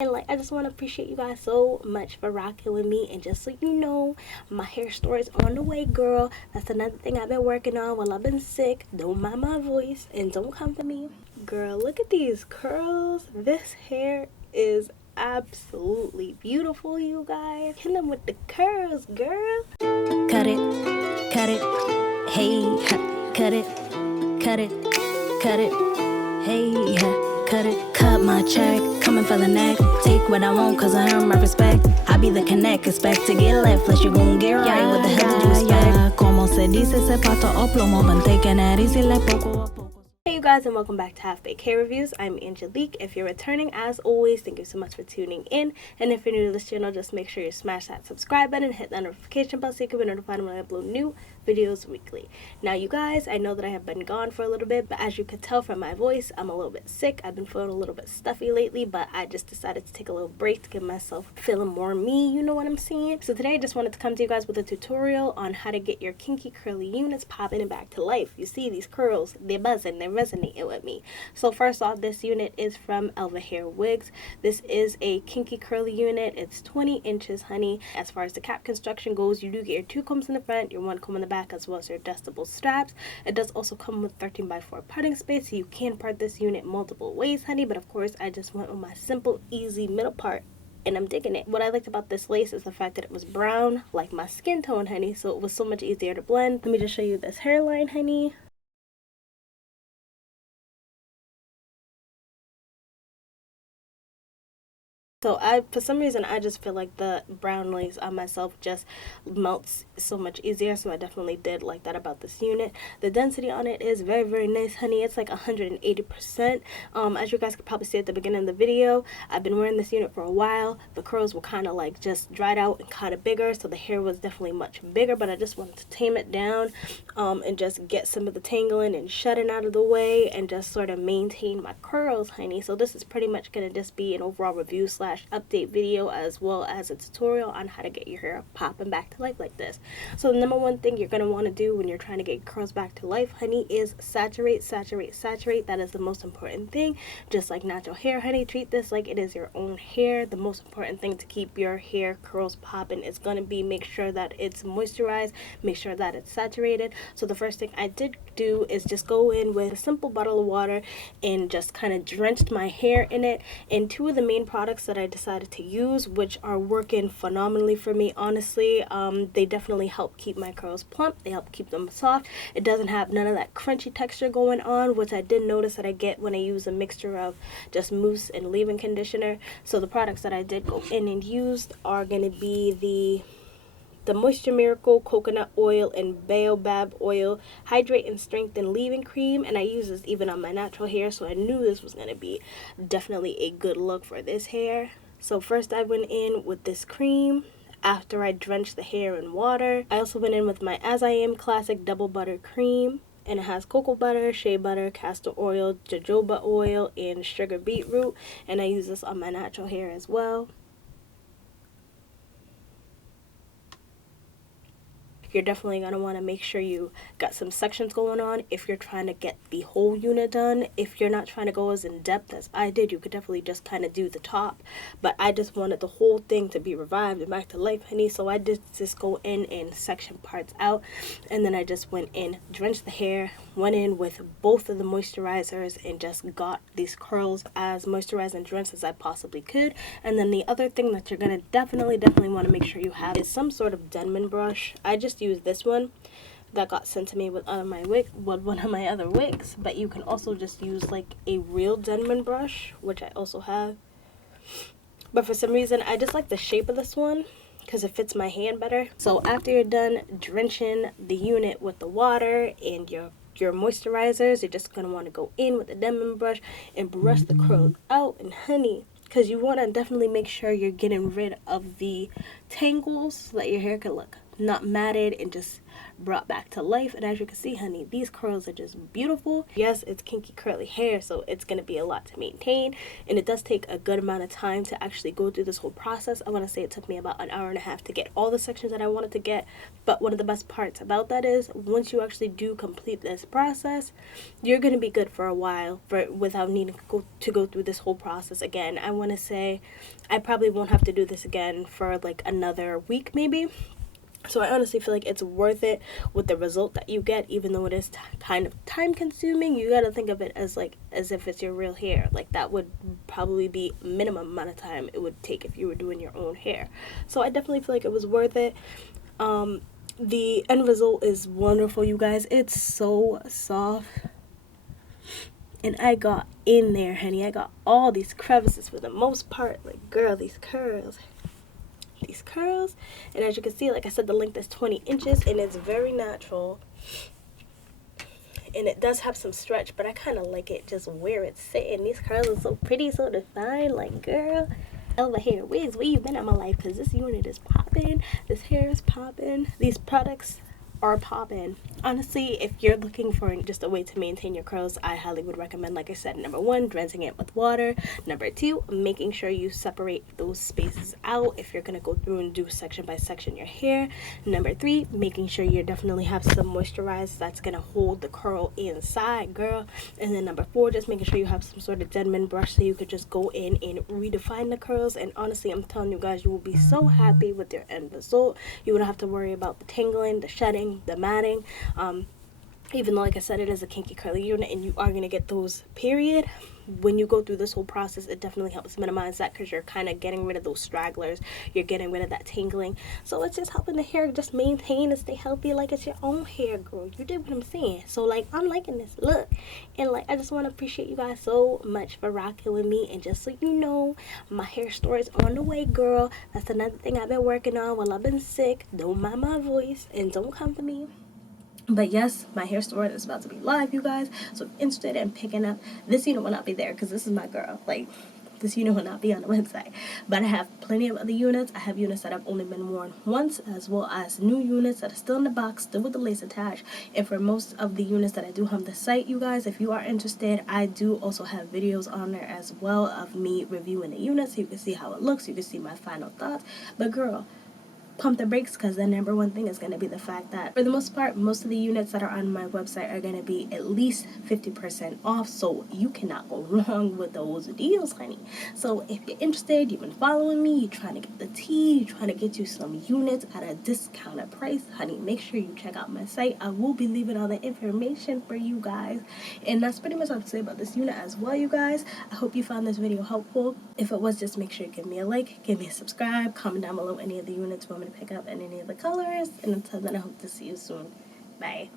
And like, I just want to appreciate you guys so much for rocking with me. And just so you know, my hair store is on the way, girl. That's another thing I've been working on while I've been sick. Don't mind my voice and don't come for me. Girl, look at these curls. This hair is absolutely beautiful, you guys. Kill them with the curls, girl. Cut it, cut it, hey, cut it, cut it, cut it, hey, cut it. Cut my check, coming for the neck. Take what I want, cause I earn my respect. I be the connect, expect to get left, plus you gon' get right. What the hell did you expect? Como se dice, se pato o plomo, been taking it easy like poco a poco. Hey you guys, and welcome back to Half Baked Hair Reviews. I'm Angelique. If you're returning, as always, thank you so much for tuning in. And if you're new to this channel, just make sure you smash that subscribe button, hit that notification bell so you can be notified when I upload new videos weekly. Now you guys, I know that I have been gone for a little bit, but as you can tell from my voice, I'm a little bit sick. I've been feeling a little bit stuffy lately, but I just decided to take a little break to give myself feeling more me, you know what I'm saying? So today I just wanted to come to you guys with a tutorial on how to get your kinky curly units popping and back to life. You see these curls, they're buzzing, they're resonating with me. So first off, this unit is from Elvahairwigs. This is a kinky curly unit. It's 20 inches, honey. As far as the cap construction goes, you do get your 2 combs in the front, your 1 comb in the back, as well as your adjustable straps. It does also come with 13x4 parting space, so you can part this unit multiple ways, honey, but of course I just went with my simple, easy middle part, and I'm digging it. What I liked about this lace is the fact that it was brown, like my skin tone, honey, so it was so much easier to blend. Let me just show you this hairline, honey. So for some reason, I just feel like the brown lace on myself just melts so much easier. So I definitely did like that about this unit. The density on it is very, very nice, honey. It's like 180%. As you guys could probably see at the beginning of the video, I've been wearing this unit for a while. The curls were kind of like just dried out and kind of bigger. So the hair was definitely much bigger, but I just wanted to tame it down and just get some of the tangling and shedding out of the way and just sort of maintain my curls, honey. So this is pretty much going to just be an overall review / update video, as well as a tutorial on how to get your hair popping back to life like this. So the number one thing you're going to want to do when you're trying to get your curls back to life, honey, is saturate, saturate, saturate. That is the most important thing. Just like natural hair, honey, treat this like it is your own hair. The most important thing to keep your hair curls popping is going to be make sure that it's moisturized, make sure that it's saturated. So the first thing I did do is just go in with a simple bottle of water and just kind of drenched my hair in it. And 2 of the main products that I decided to use, which are working phenomenally for me, honestly, they definitely help keep my curls plump. They help keep them soft. It doesn't have none of that crunchy texture going on, which I did notice that I get when I use a mixture of just mousse and leave-in conditioner. So the products that I did go in and used are going to be the Moisture Miracle Coconut Oil and Baobab Oil Hydrate and Strengthen Leave-In Cream, and I use this even on my natural hair, so I knew this was going to be definitely a good look for this hair. So first I went in with this cream after I drenched the hair in water. I also went in with my As I Am Classic Double Butter Cream, and it has cocoa butter, shea butter, castor oil, jojoba oil, and sugar beetroot, and I use this on my natural hair as well. You're definitely going to want to make sure you got some sections going on if you're trying to get the whole unit done. If you're not trying to go as in depth as I did, you could definitely just kind of do the top. But I just wanted the whole thing to be revived and back to life, honey. So I did just go in and section parts out. And then I just went in, drenched the hair, went in with both of the moisturizers and just got these curls as moisturized and drenched as I possibly could. And then the other thing that you're going to definitely want to make sure you have is some sort of Denman brush. I just use this one that got sent to me with one of my other wigs, but you can also just use like a real Denman brush, which I also have. But for some reason I just like the shape of this one because it fits my hand better. So after you're done drenching the unit with the water and your moisturizers, you're just going to want to go in with a Denman brush and brush the curls out. And honey, because you want to definitely make sure you're getting rid of the tangles so that your hair can look not matted and just brought back to life. And as you can see, honey, these curls are just beautiful. Yes, it's kinky curly hair, so it's gonna be a lot to maintain, and it does take a good amount of time to actually go through this whole process. I want to say it took me about an hour and a half to get all the sections that I wanted to get. But one of the best parts about that is once you actually do complete this process, you're gonna be good for a while without needing to go through this whole process again. I want to say I probably won't have to do this again for like another week maybe. So I honestly feel like it's worth it with the result that you get, even though it is kind of time consuming. You got to think of it as if it's your real hair. Like that would probably be minimum amount of time it would take if you were doing your own hair. So I definitely feel like it was worth it. The end result is wonderful, you guys. It's so soft. And I got in there, honey. I got all these crevices for the most part. Like, girl, these curls. And as you can see, like I said, the length is 20 inches and it's very natural, and it does have some stretch, but I kind of like it just where it's sitting. These curls are so pretty, so defined. Like, girl, Elvahairwigs, where you been in my life? Because this unit is popping, this hair is popping, these products are popping. Honestly, if you're looking for just a way to maintain your curls, I highly would recommend, like I said, number one, rinsing it with water. Number two, making sure you separate those spaces out if you're gonna go through and do section by section your hair. Number three, making sure you definitely have some moisturized that's gonna hold the curl inside, girl. And then number four, just making sure you have some sort of Denman brush so you could just go in and redefine the curls. And honestly, I'm telling you guys, you will be so happy with your end result. You wouldn't have to worry about the tangling, the shedding, the matting. Even though, like I said, it is a kinky curly unit and you are going to get those, period, when you go through this whole process, it definitely helps minimize that because you're kind of getting rid of those stragglers, you're getting rid of that tangling. So it's just helping the hair just maintain and stay healthy like it's your own hair, girl. You did what I'm saying. So like, I'm liking this look, and like, I just want to appreciate you guys so much for rocking with me. And just so you know, my hair store is on the way, girl. That's another thing I've been working on while I've been sick. Don't mind my voice and don't come for me. But yes, my hair store is about to be live, you guys. So if you're interested in picking up, this unit will not be there because this is my girl. Like, this unit will not be on the website. But I have plenty of other units. I have units that have only been worn once, as well as new units that are still in the box, still with the lace attached. And for most of the units that I do have on the site, you guys, if you are interested, I do also have videos on there as well of me reviewing the units. So you can see how it looks. You can see my final thoughts. But girl, pump the brakes, because the number one thing is going to be the fact that for the most part, most of the units that are on my website are going to be at least 50% off, so you cannot go wrong with those deals, honey. So if you're interested, you've been following me, you're trying to get the tea, you're trying to get you some units at a discounted price, honey, make sure you check out my site. I will be leaving all the information for you guys. And that's pretty much all I have to say about this unit as well, you guys. I hope you found this video helpful. If it was, just make sure you give me a like, give me a subscribe, comment down below any of the units you want me to pick up and any of the colors. And until then, I hope to see you soon. Bye.